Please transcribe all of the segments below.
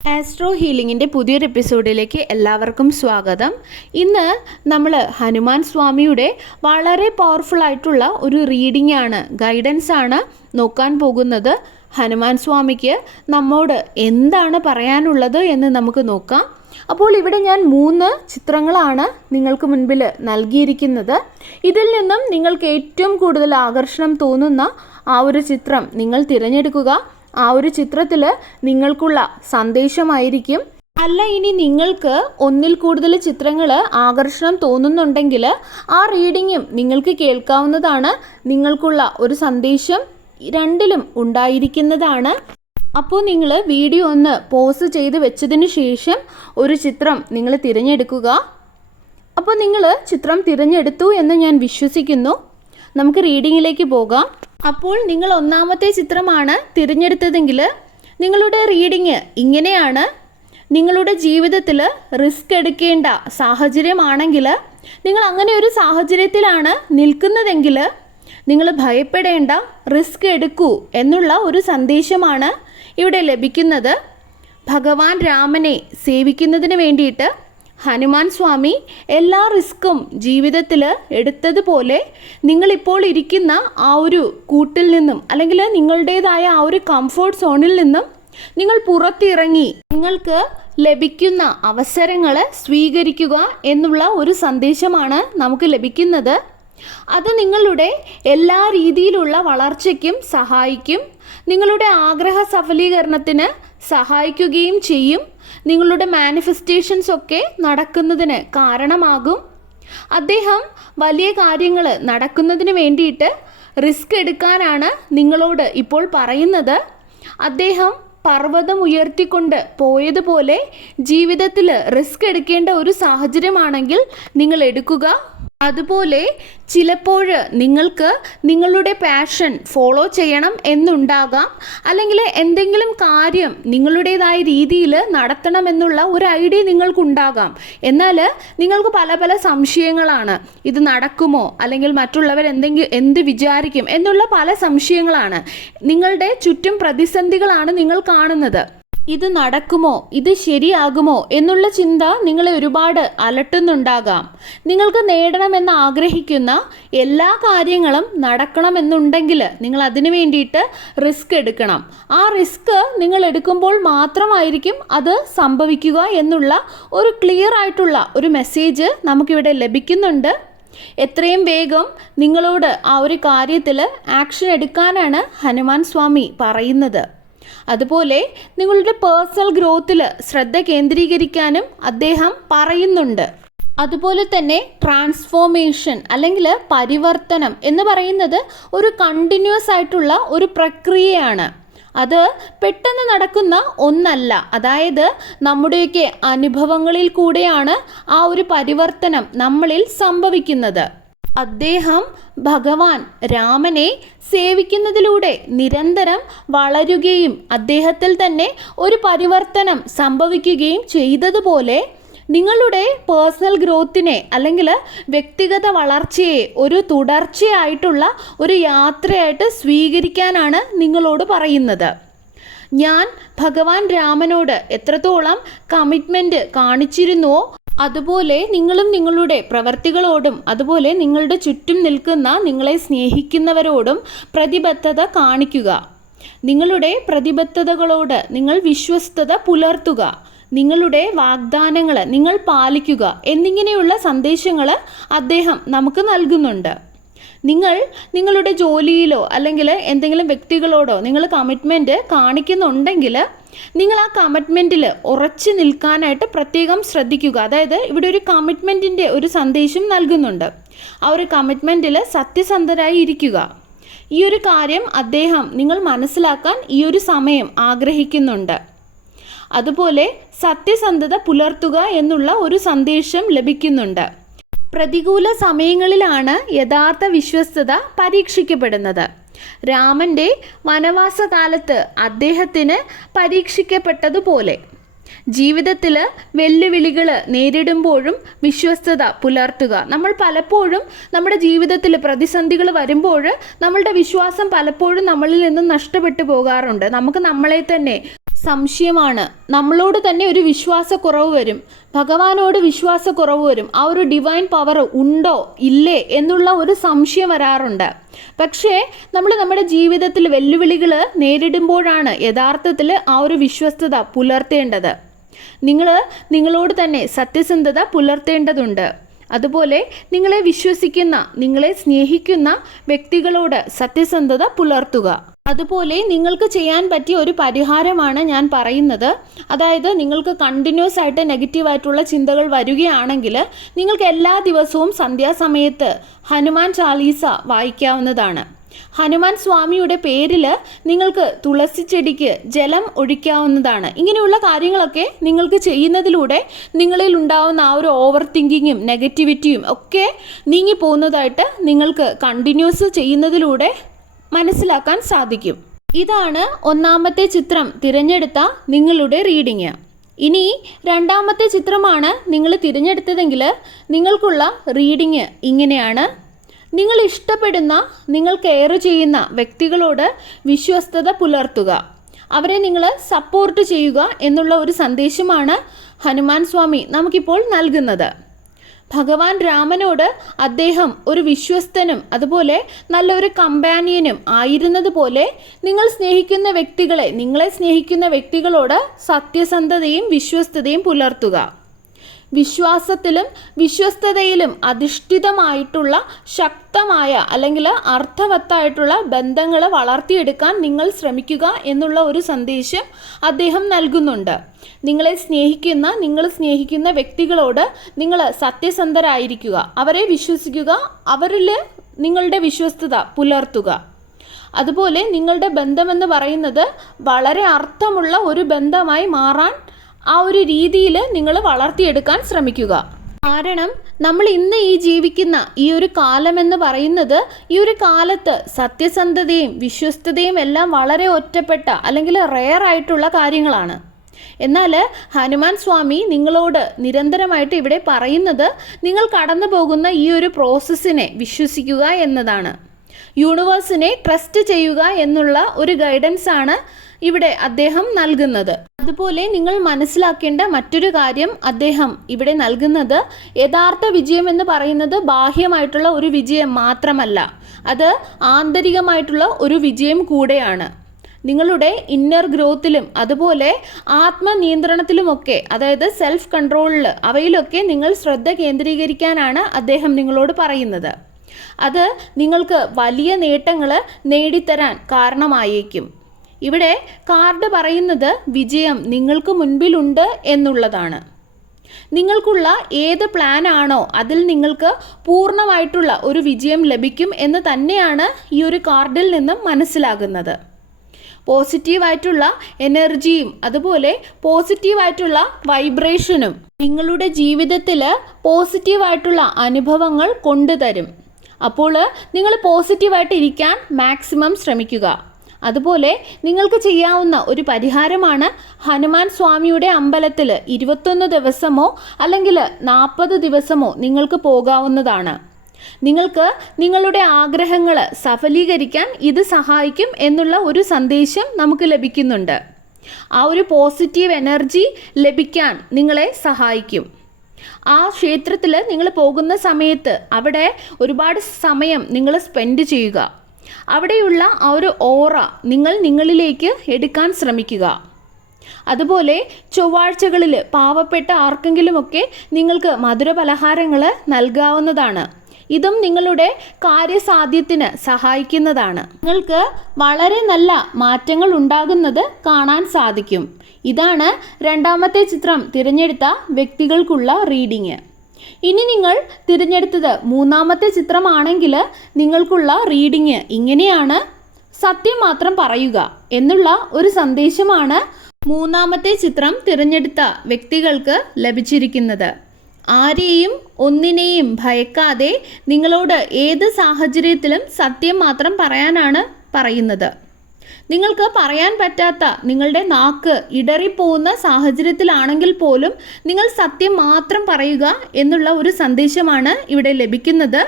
Astro ഹീലിംഗിൻ്റെ പുതിയൊരു എപ്പിസോഡിലേക്ക് എല്ലാവർക്കും സ്വാഗതം. ഇന്ന് നമ്മൾ ഹനുമാൻ സ്വാമിയുടെ വളരെ പവർഫുൾ ആയിട്ടുള്ള ഒരു റീഡിംഗ് ആണ്, ഗൈഡൻസ് ആണ് നോക്കാൻ പോകുന്നത്. ഹനുമാൻ സ്വാമിക്ക് നമ്മോട് എന്താണ് പറയാനുള്ളത് എന്ന് നമുക്ക് നോക്കാം. അപ്പോൾ ഇവിടെ ഞാൻ 3 ചിത്രങ്ങളാണ് നിങ്ങൾക്ക് മുൻപിൽ നൽകിയിരിക്കുന്നത്. ഇതിൽ നിന്നും നിങ്ങൾക്ക് ഏറ്റവും കൂടുതൽ ആകർഷണം തോന്നുന്ന ആ ഒരു ചിത്രം നിങ്ങൾ തിരഞ്ഞെടുക്കുക. ആ ഒരു ചിത്രത്തിൽ നിങ്ങൾക്കുള്ള സന്ദേശമായിരിക്കും. അല്ല, ഇനി നിങ്ങൾക്ക് ഒന്നിൽ കൂടുതൽ ചിത്രങ്ങൾ ആകർഷണം തോന്നുന്നുണ്ടെങ്കിൽ ആ റീഡിങ്ങും നിങ്ങൾക്ക് കേൾക്കാവുന്നതാണ്. നിങ്ങൾക്കുള്ള ഒരു സന്ദേശം രണ്ടിലും ഉണ്ടായിരിക്കുന്നതാണ്. അപ്പോൾ നിങ്ങൾ വീഡിയോ ഒന്ന് പോസ് ചെയ്ത് വെച്ചതിന് ശേഷം ഒരു ചിത്രം നിങ്ങൾ തിരഞ്ഞെടുക്കുക. അപ്പോൾ നിങ്ങൾ ചിത്രം തിരഞ്ഞെടുത്തു എന്ന് ഞാൻ വിശ്വസിക്കുന്നു. നമുക്ക് റീഡിങ്ങിലേക്ക് പോകാം. അപ്പോൾ നിങ്ങൾ ഒന്നാമത്തെ ചിത്രമാണ് തിരഞ്ഞെടുത്തതെങ്കിൽ നിങ്ങളുടെ റീഡിങ് ഇങ്ങനെയാണ്. നിങ്ങളുടെ ജീവിതത്തിൽ റിസ്ക് എടുക്കേണ്ട സാഹചര്യമാണെങ്കിൽ, നിങ്ങൾ അങ്ങനെ ഒരു സാഹചര്യത്തിലാണ് നിൽക്കുന്നതെങ്കിൽ നിങ്ങൾ ഭയപ്പെടേണ്ട, റിസ്ക് എടുക്കൂ എന്നുള്ള ഒരു സന്ദേശമാണ് ഇവിടെ ലഭിക്കുന്നത്. ഭഗവാൻ രാമനെ സേവിക്കുന്നതിന് വേണ്ടിയിട്ട് ഹനുമാൻ സ്വാമി എല്ലാ റിസ്ക്കും ജീവിതത്തിൽ എടുത്തതുപോലെ നിങ്ങളിപ്പോൾ ഇരിക്കുന്ന ആ ഒരു കൂട്ടിൽ നിന്നും, അല്ലെങ്കിൽ നിങ്ങളുടേതായ ആ ഒരു കംഫോർട്ട് സോണിൽ നിന്നും നിങ്ങൾ പുറത്തിറങ്ങി നിങ്ങൾക്ക് ലഭിക്കുന്ന അവസരങ്ങൾ സ്വീകരിക്കുക എന്നുള്ള ഒരു സന്ദേശമാണ് നമുക്ക് ലഭിക്കുന്നത്. അത് നിങ്ങളുടെ എല്ലാ രീതിയിലുള്ള വളർച്ചയ്ക്കും സഹായിക്കും. നിങ്ങളുടെ ആഗ്രഹ സഫലീകരണത്തിന് സഹായിക്കുകയും ചെയ്യും. നിങ്ങളുടെ മാനിഫെസ്റ്റേഷൻസ് ഒക്കെ നടക്കുന്നതിന് കാരണമാകും. അദ്ദേഹം വലിയ കാര്യങ്ങൾ നടക്കുന്നതിന് വേണ്ടിയിട്ട് റിസ്ക് എടുക്കാനാണ് നിങ്ങളോട് ഇപ്പോൾ പറയുന്നത്. അദ്ദേഹം പർവ്വതം ഉയർത്തിക്കൊണ്ട് പോയതുപോലെ ജീവിതത്തിൽ റിസ്ക് എടുക്കേണ്ട ഒരു സാഹചര്യമാണെങ്കിൽ നിങ്ങൾ എടുക്കുക. അതുപോലെ ചിലപ്പോൾ നിങ്ങൾക്ക് നിങ്ങളുടെ പാഷൻ ഫോളോ ചെയ്യണം എന്നുണ്ടാകാം, അല്ലെങ്കിൽ എന്തെങ്കിലും കാര്യം നിങ്ങളുടേതായ രീതിയിൽ നടത്തണമെന്നുള്ള ഒരു ഐഡിയ നിങ്ങൾക്കുണ്ടാകാം. എന്നാൽ നിങ്ങൾക്ക് പല പല സംശയങ്ങളാണ്. ഇത് നടക്കുമോ, അല്ലെങ്കിൽ മറ്റുള്ളവർ എന്ത് വിചാരിക്കും എന്നുള്ള പല സംശയങ്ങളാണ്. നിങ്ങളുടെ ചുറ്റും പ്രതിസന്ധികളാണ് നിങ്ങൾ കാണുന്നത്. ഇത് നടക്കുമോ, ഇത് ശരിയാകുമോ എന്നുള്ള ചിന്ത നിങ്ങളെ ഒരുപാട് അലട്ടുന്നുണ്ടാകാം. നിങ്ങൾക്ക് നേടണമെന്ന് ആഗ്രഹിക്കുന്ന എല്ലാ കാര്യങ്ങളും നടക്കണമെന്നുണ്ടെങ്കിൽ നിങ്ങൾ അതിനു വേണ്ടിയിട്ട് റിസ്ക് എടുക്കണം. ആ റിസ്ക് നിങ്ങൾ എടുക്കുമ്പോൾ മാത്രമായിരിക്കും അത് സംഭവിക്കുക എന്നുള്ള ഒരു ക്ലിയർ ആയിട്ടുള്ള ഒരു മെസ്സേജ് നമുക്കിവിടെ ലഭിക്കുന്നുണ്ട്. എത്രയും വേഗം നിങ്ങളോട് ആ ഒരു കാര്യത്തിൽ ആക്ഷൻ എടുക്കാനാണ് ഹനുമാൻ സ്വാമി പറയുന്നത്. അതുപോലെ നിങ്ങളുടെ പേഴ്സണൽ ഗ്രോത്തിൽ ശ്രദ്ധ കേന്ദ്രീകരിക്കാനും അദ്ദേഹം പറയുന്നുണ്ട്. അതുപോലെ തന്നെ ട്രാൻസ്ഫോർമേഷൻ അല്ലെങ്കിൽ പരിവർത്തനം എന്ന് പറയുന്നത് ഒരു കണ്ടിന്യൂസ് ആയിട്ടുള്ള ഒരു പ്രക്രിയയാണ്. അത് പെട്ടെന്ന് നടക്കുന്ന ഒന്നല്ല. അതായത് നമ്മുടെയൊക്കെ അനുഭവങ്ങളിൽ കൂടെയാണ് ആ ഒരു പരിവർത്തനം നമ്മളിൽ സംഭവിക്കുന്നത്. അദ്ദേഹം ഭഗവാൻ രാമനെ സേവിക്കുന്നതിലൂടെ നിരന്തരം വളരുകയും അദ്ദേഹത്തിൽ തന്നെ ഒരു പരിവർത്തനം സംഭവിക്കുകയും ചെയ്തതുപോലെ നിങ്ങളുടെ പേഴ്സണൽ ഗ്രോത്തിനെ അല്ലെങ്കിൽ വ്യക്തിഗത വളർച്ചയെ ഒരു തുടർച്ചയായിട്ടുള്ള ഒരു യാത്രയായിട്ട് സ്വീകരിക്കാനാണ് നിങ്ങളോട് പറയുന്നത്. ഞാൻ ഭഗവാൻ രാമനോട് എത്രത്തോളം കമ്മിറ്റ്മെൻറ്റ് കാണിച്ചിരുന്നുവോ അതുപോലെ നിങ്ങളും നിങ്ങളുടെ പ്രവർത്തികളോടും അതുപോലെ നിങ്ങളുടെ ചുറ്റും നിൽക്കുന്ന നിങ്ങളെ സ്നേഹിക്കുന്നവരോടും പ്രതിബദ്ധത കാണിക്കുക. നിങ്ങളുടെ പ്രതിബദ്ധതകളോട് നിങ്ങൾ വിശ്വസ്തത പുലർത്തുക. നിങ്ങളുടെ വാഗ്ദാനങ്ങൾ നിങ്ങൾ പാലിക്കുക എന്നിങ്ങനെയുള്ള സന്ദേശങ്ങൾ അദ്ദേഹം നമുക്ക് നൽകുന്നുണ്ട്. നിങ്ങൾ നിങ്ങളുടെ ജോലിയിലോ അല്ലെങ്കിൽ എന്തെങ്കിലും വ്യക്തികളോടോ നിങ്ങൾ കമ്മിറ്റ്മെൻറ്റ് കാണിക്കുന്നുണ്ടെങ്കിൽ നിങ്ങൾ ആ കമ്മിറ്റ്മെൻറ്റിൽ ഉറച്ചു നിൽക്കാനായിട്ട് പ്രത്യേകം ശ്രദ്ധിക്കുക. അതായത് ഇവിടെ ഒരു കമ്മിറ്റ്മെൻറ്റിൻ്റെ ഒരു സന്ദേശം നൽകുന്നുണ്ട്. ആ ഒരു കമ്മിറ്റ്മെൻറ്റിൽ സത്യസന്ധരായി ഇരിക്കുക. ഈ ഒരു കാര്യം അദ്ദേഹം നിങ്ങൾ മനസ്സിലാക്കാൻ ഈ ഒരു സമയം ആഗ്രഹിക്കുന്നുണ്ട്. അതുപോലെ സത്യസന്ധത പുലർത്തുക എന്നുള്ള ഒരു സന്ദേശം ലഭിക്കുന്നുണ്ട്. പ്രതികൂല സമയങ്ങളിലാണ് യഥാർത്ഥ വിശ്വസ്തത പരീക്ഷിക്കപ്പെടുന്നത്. രാമൻ്റെ വനവാസകാലത്ത് അദ്ദേഹത്തിന് പരീക്ഷിക്കപ്പെട്ടതുപോലെ ജീവിതത്തിൽ വെല്ലുവിളികൾ നേരിടുമ്പോഴും വിശ്വസ്തത പുലർത്തുക. നമ്മൾ പലപ്പോഴും നമ്മുടെ ജീവിതത്തിൽ പ്രതിസന്ധികൾ വരുമ്പോൾ നമ്മളുടെ വിശ്വാസം പലപ്പോഴും നമ്മളിൽ നിന്നും നഷ്ടപ്പെട്ടു പോകാറുണ്ട്. നമുക്ക് നമ്മളെ തന്നെ സംശയമാണ്, നമ്മളോട് തന്നെ ഒരു വിശ്വാസക്കുറവ് വരും, ഭഗവാനോട് വിശ്വാസക്കുറവ് വരും, ആ ഒരു ഡിവൈൻ പവർ ഉണ്ടോ ഇല്ലേ എന്നുള്ള ഒരു സംശയം വരാറുണ്ട്. പക്ഷേ നമ്മൾ നമ്മുടെ ജീവിതത്തിൽ വെല്ലുവിളികൾ നേരിടുമ്പോഴാണ് യഥാർത്ഥത്തിൽ ആ ഒരു വിശ്വസ്തത പുലർത്തേണ്ടത്. നിങ്ങളോട് തന്നെ സത്യസന്ധത പുലർത്തേണ്ടതുണ്ട്. അതുപോലെ നിങ്ങളെ വിശ്വസിക്കുന്ന, നിങ്ങളെ സ്നേഹിക്കുന്ന വ്യക്തികളോട് സത്യസന്ധത പുലർത്തുക. അതുപോലെ നിങ്ങൾക്ക് ചെയ്യാൻ പറ്റിയ ഒരു പരിഹാരമാണ് ഞാൻ പറയുന്നത്. അതായത് നിങ്ങൾക്ക് കണ്ടിന്യൂസ് ആയിട്ട് നെഗറ്റീവായിട്ടുള്ള ചിന്തകൾ വരികയാണെങ്കിൽ നിങ്ങൾക്ക് എല്ലാ ദിവസവും സന്ധ്യാസമയത്ത് ഹനുമാൻ ചാലീസ വായിക്കാവുന്നതാണ്. ഹനുമാൻ സ്വാമിയുടെ പേരിൽ നിങ്ങൾക്ക് തുളസി ചെടിക്ക് ജലം ഒഴിക്കാവുന്നതാണ്. ഇങ്ങനെയുള്ള കാര്യങ്ങളൊക്കെ നിങ്ങൾക്ക് ചെയ്യുന്നതിലൂടെ നിങ്ങളിൽ ഉണ്ടാവുന്ന ആ ഒരു ഓവർ തിങ്കിങ്ങും നെഗറ്റിവിറ്റിയും ഒക്കെ നീങ്ങിപ്പോകുന്നതായിട്ട് നിങ്ങൾക്ക് കണ്ടിന്യൂസ് ചെയ്യുന്നതിലൂടെ മനസ്സിലാക്കാൻ സാധിക്കും. ഇതാണ് ഒന്നാമത്തെ ചിത്രം തിരഞ്ഞെടുത്ത നിങ്ങളുടെ റീഡിങ്. ഇനി രണ്ടാമത്തെ ചിത്രമാണ് നിങ്ങൾ തിരഞ്ഞെടുത്തതെങ്കിൽ നിങ്ങൾക്കുള്ള റീഡിങ് ഇങ്ങനെയാണ്. നിങ്ങൾ ഇഷ്ടപ്പെടുന്ന, നിങ്ങൾ കെയർ ചെയ്യുന്ന വ്യക്തികളോട് വിശ്വസ്തത പുലർത്തുക, അവരെ നിങ്ങൾ സപ്പോർട്ട് ചെയ്യുക എന്നുള്ള ഒരു സന്ദേശമാണ് ഹനുമാൻ സ്വാമി നമുക്കിപ്പോൾ നൽകുന്നത്. ഭഗവാൻ രാമനോട് അദ്ദേഹം ഒരു വിശ്വസ്തനും അതുപോലെ നല്ലൊരു കമ്പാനിയനും ആയിരുന്നതുപോലെ നിങ്ങളെ സ്നേഹിക്കുന്ന വ്യക്തികളോട് സത്യസന്ധതയും വിശ്വസ്തതയും പുലർത്തുക. വിശ്വാസത്തിലും വിശ്വസ്തതയിലും അധിഷ്ഠിതമായിട്ടുള്ള ശക്തമായ അല്ലെങ്കിൽ അർത്ഥവത്തായിട്ടുള്ള ബന്ധങ്ങൾ വളർത്തിയെടുക്കാൻ നിങ്ങൾ ശ്രമിക്കുക എന്നുള്ള ഒരു സന്ദേശം അദ്ദേഹം നൽകുന്നുണ്ട്. നിങ്ങൾ സ്നേഹിക്കുന്ന വ്യക്തികളോട് നിങ്ങൾ സത്യസന്ധരായിരിക്കുക, അവരെ വിശ്വസിക്കുക, അവരിൽ നിങ്ങളുടെ വിശ്വസ്തത പുലർത്തുക. അതുപോലെ നിങ്ങളുടെ ബന്ധമെന്ന് പറയുന്നത് വളരെ അർത്ഥമുള്ള ഒരു ബന്ധമായി മാറാൻ ആ ഒരു രീതിയിൽ നിങ്ങൾ വളർത്തിയെടുക്കാൻ ശ്രമിക്കുക. കാരണം നമ്മൾ ഇന്ന് ജീവിക്കുന്ന ഈ ഒരു കാലമെന്ന് പറയുന്നത്, ഈ ഒരു കാലത്ത് സത്യസന്ധതയും വിശ്വസ്തതയും എല്ലാം വളരെ ഒറ്റപ്പെട്ട അല്ലെങ്കിൽ റെയർ ആയിട്ടുള്ള കാര്യങ്ങളാണ്. എന്നാൽ ഹനുമാൻ സ്വാമി നിങ്ങളോട് നിരന്തരമായിട്ട് ഇവിടെ പറയുന്നത് നിങ്ങൾ കടന്നു പോകുന്ന ഈ ഒരു പ്രോസസ്സിനെ വിശ്വസിക്കുക എന്നതാണ്. യൂണിവേഴ്സിനെ ട്രസ്റ്റ് ചെയ്യുക എന്നുള്ള ഒരു ഗൈഡൻസ് ആണ് ഇവിടെ അദ്ദേഹം നൽകുന്നത്. അതുപോലെ നിങ്ങൾ മനസ്സിലാക്കേണ്ട മറ്റൊരു കാര്യം അദ്ദേഹം ഇവിടെ നൽകുന്നത്, യഥാർത്ഥ വിജയം എന്ന് പറയുന്നത് ബാഹ്യമായിട്ടുള്ള ഒരു വിജയം മാത്രമല്ല, അത് ആന്തരികമായിട്ടുള്ള ഒരു വിജയം കൂടെയാണ്. നിങ്ങളുടെ ഇന്നർ ഗ്രോത്തിലും അതുപോലെ ആത്മനിയന്ത്രണത്തിലുമൊക്കെ, അതായത് സെൽഫ് കൺട്രോളിൽ, അവയിലൊക്കെ നിങ്ങൾ ശ്രദ്ധ കേന്ദ്രീകരിക്കാനാണ് അദ്ദേഹം നിങ്ങളോട് പറയുന്നത്. അത് നിങ്ങൾക്ക് വലിയ നേട്ടങ്ങൾ നേടിത്തരാൻ കാരണമായേക്കും. ഇവിടെ കാർഡ് പറയുന്നത് വിജയം നിങ്ങൾക്ക് മുൻപിലുണ്ട് എന്നുള്ളതാണ്. നിങ്ങൾക്കുള്ള ഏത് പ്ലാൻ ആണോ അതിൽ നിങ്ങൾക്ക് പൂർണ്ണമായിട്ടുള്ള ഒരു വിജയം ലഭിക്കും എന്ന് തന്നെയാണ് ഈ ഒരു കാർഡിൽ നിന്നും മനസ്സിലാകുന്നത്. പോസിറ്റീവായിട്ടുള്ള എനർജിയും അതുപോലെ പോസിറ്റീവായിട്ടുള്ള വൈബ്രേഷനും നിങ്ങളുടെ ജീവിതത്തിൽ പോസിറ്റീവായിട്ടുള്ള അനുഭവങ്ങൾ കൊണ്ടുതരും. അപ്പോൾ നിങ്ങൾ പോസിറ്റീവായിട്ട് ഇരിക്കാൻ മാക്സിമം ശ്രമിക്കുക. അതുപോലെ നിങ്ങൾക്ക് ചെയ്യാവുന്ന ഒരു പരിഹാരമാണ് ഹനുമാൻ സ്വാമിയുടെ അമ്പലത്തിൽ 21 ദിവസമോ അല്ലെങ്കിൽ 40 ദിവസമോ നിങ്ങൾക്ക് പോകാവുന്നതാണ്. നിങ്ങൾക്ക് നിങ്ങളുടെ ആഗ്രഹങ്ങൾ സഫലീകരിക്കാൻ ഇത് സഹായിക്കും എന്നുള്ള ഒരു സന്ദേശം നമുക്ക് ലഭിക്കുന്നുണ്ട്. ആ ഒരു പോസിറ്റീവ് എനർജി ലഭിക്കാൻ നിങ്ങളെ സഹായിക്കും. ആ ക്ഷേത്രത്തിൽ നിങ്ങൾ പോകുന്ന സമയത്ത് അവിടെ ഒരുപാട് സമയം നിങ്ങൾ സ്പെൻഡ് ചെയ്യുക. അവിടെയുള്ള ആ ഒരു ഓറ നിങ്ങളിലേക്ക് എടുക്കാൻ ശ്രമിക്കുക. അതുപോലെ ചൊവ്വാഴ്ചകളിൽ പാവപ്പെട്ട ആർക്കെങ്കിലുമൊക്കെ നിങ്ങൾക്ക് മധുരപലഹാരങ്ങൾ നൽകാവുന്നതാണ്. ഇതും നിങ്ങളുടെ കാര്യസാധ്യത്തിന് സഹായിക്കുന്നതാണ്. നിങ്ങൾക്ക് വളരെ നല്ല മാറ്റങ്ങൾ ഉണ്ടാകുന്നത് കാണാൻ സാധിക്കും. ഇതാണ് രണ്ടാമത്തെ ചിത്രം തിരഞ്ഞെടുത്ത വ്യക്തികൾക്കുള്ള റീഡിങ്. ഇനി നിങ്ങൾ തിരഞ്ഞെടുത്തത് മൂന്നാമത്തെ ചിത്രമാണെങ്കിൽ നിങ്ങൾക്കുള്ള റീഡിങ് ഇങ്ങനെയാണ്. സത്യം മാത്രം പറയുക എന്നുള്ള ഒരു സന്ദേശമാണ് മൂന്നാമത്തെ ചിത്രം തിരഞ്ഞെടുത്ത വ്യക്തികൾക്ക് ലഭിച്ചിരിക്കുന്നത്. ആരെയും ഒന്നിനെയും ഭയക്കാതെ നിങ്ങളോട് ഏത് സാഹചര്യത്തിലും സത്യം മാത്രം പറയാനാണ് പറയുന്നത്. നിങ്ങൾക്ക് പറയാൻ പറ്റാത്ത നിങ്ങളുടെ നാക്ക് ഇടറിപ്പോകുന്ന സാഹചര്യത്തിലാണെങ്കിൽ പോലും നിങ്ങൾ സത്യം മാത്രം പറയുക എന്നുള്ള ഒരു സന്ദേശമാണ് ഇവിടെ ലഭിക്കുന്നത്.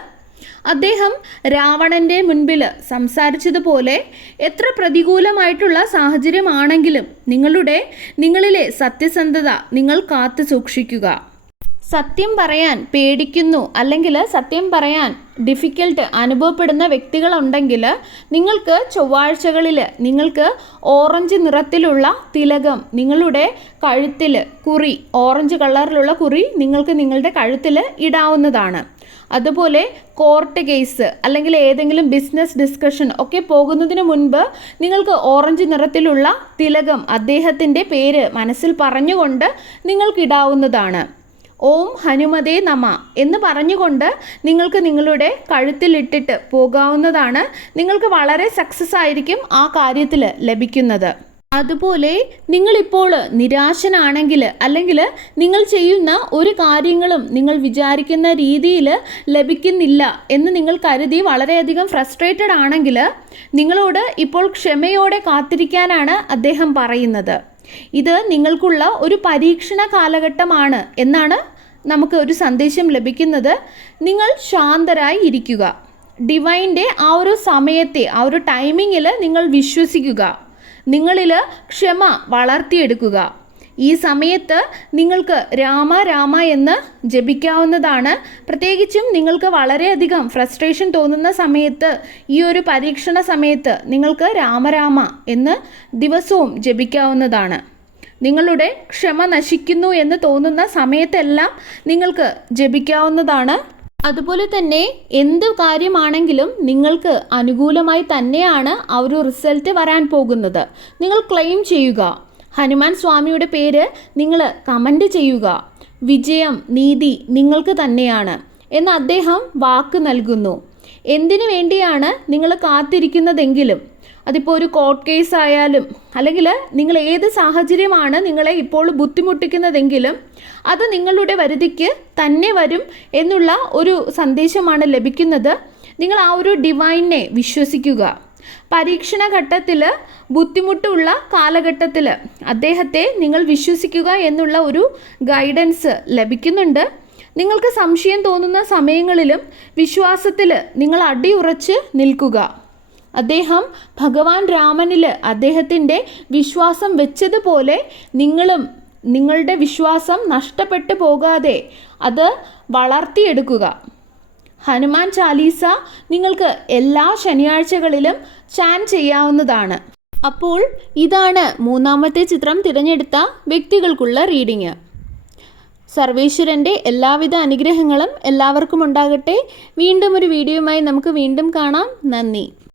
അദ്ദേഹം രാവണൻ്റെ മുൻപിൽ സംസാരിച്ചതുപോലെ എത്ര പ്രതികൂലമായിട്ടുള്ള സാഹചര്യമാണെങ്കിലും നിങ്ങളിലെ സത്യസന്ധത നിങ്ങൾ കാത്തു സൂക്ഷിക്കുക. സത്യം പറയാൻ പേടിക്കുന്നു അല്ലെങ്കിൽ സത്യം പറയാൻ ഡിഫിക്കൽട്ട് അനുഭവപ്പെടുന്ന വ്യക്തികളുണ്ടെങ്കിൽ നിങ്ങൾക്ക് ചൊവ്വാഴ്ചകളിൽ നിങ്ങൾക്ക് ഓറഞ്ച് നിറത്തിലുള്ള തിലകം നിങ്ങളുടെ കഴുത്തിൽ കുറി, ഓറഞ്ച് കളറിലുള്ള കുറി നിങ്ങൾക്ക് നിങ്ങളുടെ കഴുത്തിൽ ഇടാവുന്നതാണ്. അതുപോലെ കോർട്ട് കേസ് അല്ലെങ്കിൽ ഏതെങ്കിലും ബിസിനസ് ഡിസ്കഷൻ ഒക്കെ പോകുന്നതിന് മുൻപ് നിങ്ങൾക്ക് ഓറഞ്ച് നിറത്തിലുള്ള തിലകം അദ്ദേഹത്തിൻ്റെ പേര് മനസ്സിൽ പറഞ്ഞുകൊണ്ട് നിങ്ങൾക്കിടാവുന്നതാണ്. ഓം ഹനുമതേ നമ എന്ന് പറഞ്ഞുകൊണ്ട് നിങ്ങൾക്ക് നിങ്ങളുടെ കഴുത്തിലിട്ടിട്ട് പോകാവുന്നതാണ്. നിങ്ങൾക്ക് വളരെ സക്സസ് ആയിരിക്കും ആ കാര്യത്തിൽ ലഭിക്കുന്നത്. അതുപോലെ നിങ്ങളിപ്പോൾ നിരാശനാണെങ്കിൽ അല്ലെങ്കിൽ നിങ്ങൾ ചെയ്യുന്ന ഒരു കാര്യങ്ങളും നിങ്ങൾ വിചാരിക്കുന്ന രീതിയിൽ ലഭിക്കുന്നില്ല എന്ന് നിങ്ങൾ കരുതി വളരെയധികം ഫ്രസ്ട്രേറ്റഡ് ആണെങ്കിൽ നിങ്ങളോട് ഇപ്പോൾ ക്ഷമയോടെ കാത്തിരിക്കാനാണ് അദ്ദേഹം പറയുന്നത്. ഇത് നിങ്ങൾക്കുള്ള ഒരു പരീക്ഷണ കാലഘട്ടമാണ് എന്നാണ് നമുക്ക് ഒരു സന്ദേശം ലഭിക്കുന്നത്. നിങ്ങൾ ശാന്തരായി ഇരിക്കുക. ഡിവൈൻ്റെ ആ ഒരു സമയത്തെ ആ ഒരു ടൈമിങ്ങിൽ നിങ്ങൾ വിശ്വസിക്കുക. നിങ്ങളിൽ ക്ഷമ വളർത്തിയെടുക്കുക. ഈ സമയത്ത് നിങ്ങൾക്ക് രാമ രാമ എന്ന് ജപിക്കാവുന്നതാണ്. പ്രത്യേകിച്ചും നിങ്ങൾക്ക് വളരെയധികം ഫ്രസ്ട്രേഷൻ തോന്നുന്ന സമയത്ത്, ഈ ഒരു പരീക്ഷണ സമയത്ത് നിങ്ങൾക്ക് രാമരാമ എന്ന് ദിവസവും ജപിക്കാവുന്നതാണ്. നിങ്ങളുടെ ക്ഷമ നശിക്കുന്നു എന്ന് തോന്നുന്ന സമയത്തെല്ലാം നിങ്ങൾക്ക് ജപിക്കാവുന്നതാണ്. അതുപോലെ തന്നെ എന്ത് കാര്യമാണെങ്കിലും നിങ്ങൾക്ക് അനുകൂലമായി തന്നെയാണ് ആ ഒരു റിസൾട്ട് വരാൻ പോകുന്നത്. നിങ്ങൾ ക്ലെയിം ചെയ്യുക. ഹനുമാൻ സ്വാമിയുടെ പേര് നിങ്ങൾ കമൻറ്റ് ചെയ്യുക. വിജയം, നീതി നിങ്ങൾക്ക് തന്നെയാണ് എന്ന് അദ്ദേഹം വാക്ക് നൽകുന്നു. എന്തിനു വേണ്ടിയാണ് നിങ്ങൾ കാത്തിരിക്കുന്നതെങ്കിലും, അതിപ്പോൾ ഒരു കോർട്ട് കേസ് ആയാലും അല്ലെങ്കിൽ നിങ്ങൾ ഏത് സാഹചര്യമാണ് നിങ്ങളെ ഇപ്പോൾ ബുദ്ധിമുട്ടിക്കുന്നതെങ്കിലും അത് നിങ്ങളുടെ വരുതിക്ക് തന്നെ വരും എന്നുള്ള ഒരു സന്ദേശമാണ് ലഭിക്കുന്നത്. നിങ്ങൾ ആ ഒരു ഡിവൈനെ വിശ്വസിക്കുക. പരീക്ഷണ ഘട്ടത്തിൽ, ബുദ്ധിമുട്ടുള്ള കാലഘട്ടത്തിൽ അദ്ദേഹത്തെ നിങ്ങൾ വിശ്വസിക്കുക എന്നുള്ള ഒരു ഗൈഡൻസ് ലഭിക്കുന്നുണ്ട്. നിങ്ങൾക്ക് സംശയം തോന്നുന്ന സമയങ്ങളിലും വിശ്വാസത്തിൽ നിങ്ങൾ അടിയുറച്ച് നിൽക്കുക. അദ്ദേഹം ഭഗവാൻ രാമനിൽ അദ്ദേഹത്തിൻ്റെ വിശ്വാസം വെച്ചതുപോലെ നിങ്ങളും നിങ്ങളുടെ വിശ്വാസം നഷ്ടപ്പെട്ടു പോകാതെ അത് വളർത്തിയെടുക്കുക. ഹനുമാൻ ചാലീസ നിങ്ങൾക്ക് എല്ലാ ശനിയാഴ്ചകളിലും ചാൻറ്റ് ചെയ്യാവുന്നതാണ്. അപ്പോൾ ഇതാണ് മൂന്നാമത്തെ ചിത്രം തിരഞ്ഞെടുത്ത വ്യക്തികൾക്കുള്ള റീഡിങ്. സർവേശ്വരൻ്റെ എല്ലാവിധ അനുഗ്രഹങ്ങളും എല്ലാവർക്കും ഉണ്ടാകട്ടെ. വീണ്ടും ഒരു വീഡിയോയുമായി നമുക്ക് വീണ്ടും കാണാം. നന്ദി.